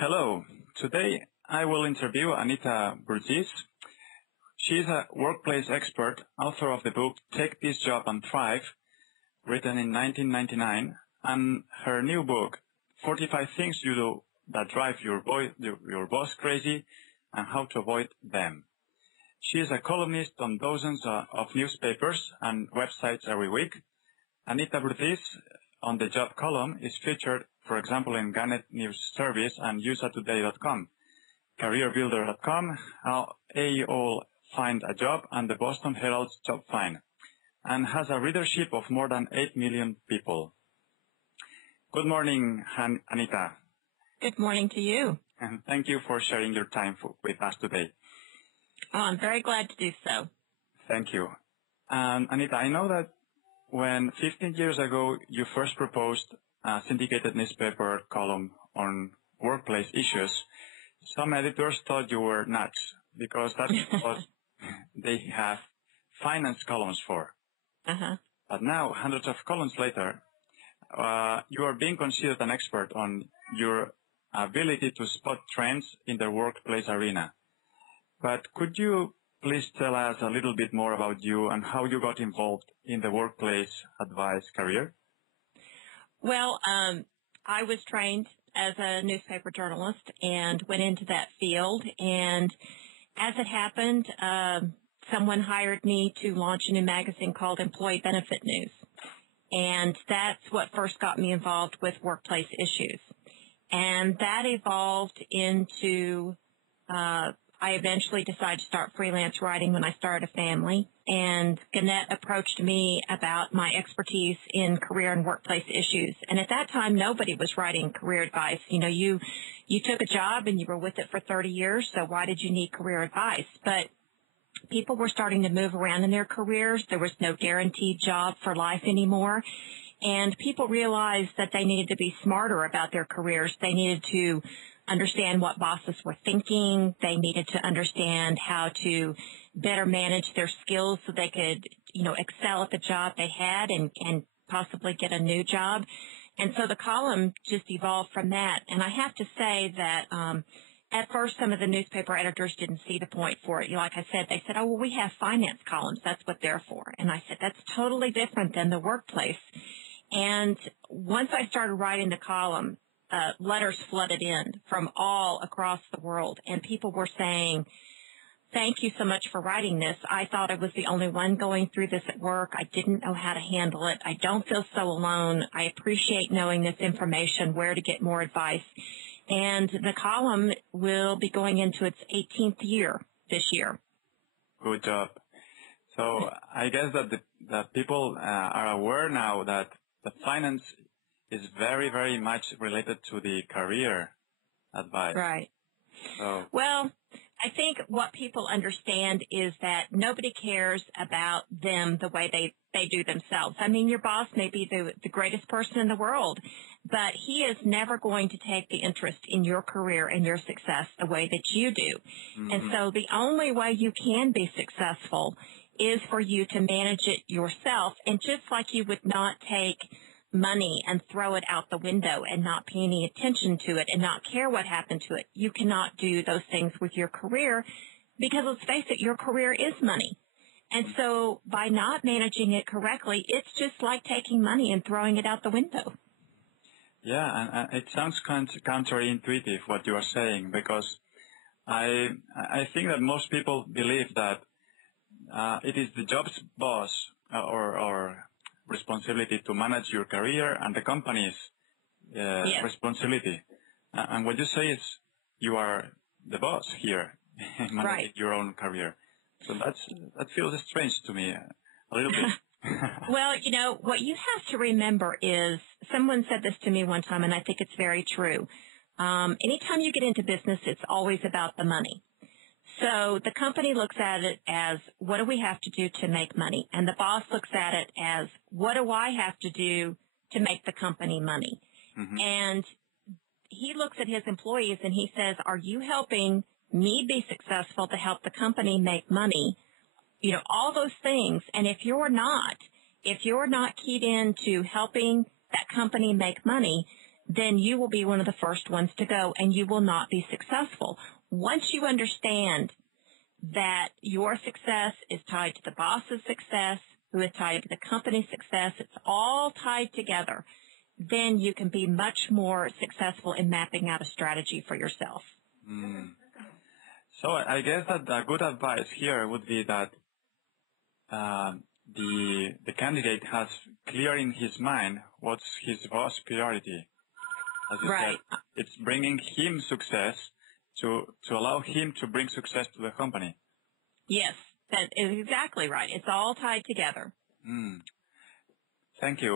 Hello. Today I will interview Anita Burgess. She is a workplace expert, author of the book Take This Job and Thrive, written in 1999, and her new book, 45 Things You Do That Drive Your Boss Crazy and How to Avoid Them. She is a columnist on dozens of newspapers and websites every week. Anita Burgess on the job column is featured, for example, in Gannett News Service and usatoday.com, careerbuilder.com, AOL Find a Job, and the Boston Herald's Job Find, and has a readership of more than 8 million people. Good morning, Anita. Good morning to you. And thank you for sharing your time with us today. Oh, I'm very glad to do so. Thank you. Anita, I know that when 15 years ago you first proposed a syndicated newspaper column on workplace issues, some editors thought you were nuts because that's what they have finance columns for. Uh-huh. But now, hundreds of columns later, you are being considered an expert on your ability to spot trends in the workplace arena. But could you please tell us a little bit more about you and how you got involved in the workplace advice career? Well, I was trained as a newspaper journalist and went into that field. And as it happened, someone hired me to launch a new magazine called Employee Benefit News. And that's what first got me involved with workplace issues. And that evolved into I eventually decided to start freelance writing when I started a family, and Gannett approached me about my expertise in career and workplace issues. And at that time, nobody was writing career advice. You know, you took a job and you were with it for 30 years, so why did you need career advice? But people were starting to move around in their careers. There was no guaranteed job for life anymore. And people realized that they needed to be smarter about their careers. They needed to understand what bosses were thinking. They needed to understand how to better manage their skills so they could, excel at the job they had and possibly get a new job. And so the column just evolved from that. And I have to say that at first some of the newspaper editors didn't see the point for it. Like I said, they said, oh, well, we have finance columns. That's what they're for. And I said, that's totally different than the workplace. And once I started writing the column, letters flooded in from all across the world, and people were saying, thank you so much for writing this. I thought I was the only one going through this at work. I didn't know how to handle it. I don't feel so alone. I appreciate knowing this information, where to get more advice. And the column will be going into its 18th year this year. Good job. So I guess that people are aware now that the finance is very, very much related to the career advice. Right. So. Well, I think what people understand is that nobody cares about them the way they do themselves. I mean, your boss may be the greatest person in the world, but he is never going to take the interest in your career and your success the way that you do. Mm-hmm. And so the only way you can be successful is for you to manage it yourself. And just like you would not take money and throw it out the window and not pay any attention to it and not care what happened to it, you cannot do those things with your career, because let's face it, your career is money. And so by not managing it correctly, it's just like taking money and throwing it out the window. Yeah, and it sounds counterintuitive what you are saying, because I think that most people believe that it is the job's boss or responsibility to manage your career and the company's yes. responsibility. And what you say is you are the boss here, managing right. your own career. So that feels strange to me a little bit. Well, what you have to remember is, someone said this to me one time, and I think it's very true. Anytime you get into business, it's always about the money. So the company looks at it as, what do we have to do to make money? And the boss looks at it as, what do I have to do to make the company money? Mm-hmm. And he looks at his employees and he says, are you helping me be successful to help the company make money? All those things. And if you're not keyed into helping that company make money, then you will be one of the first ones to go and you will not be successful. Once you understand that your success is tied to the boss's success, who is tied to the company's success, it's all tied together, then you can be much more successful in mapping out a strategy for yourself. Mm. So I guess that good advice here would be that the candidate has clear in his mind what's his boss' priority. As you Right. said, it's bringing him success to allow him to bring success to the company. Yes, that is exactly right. It's all tied together. Thank you.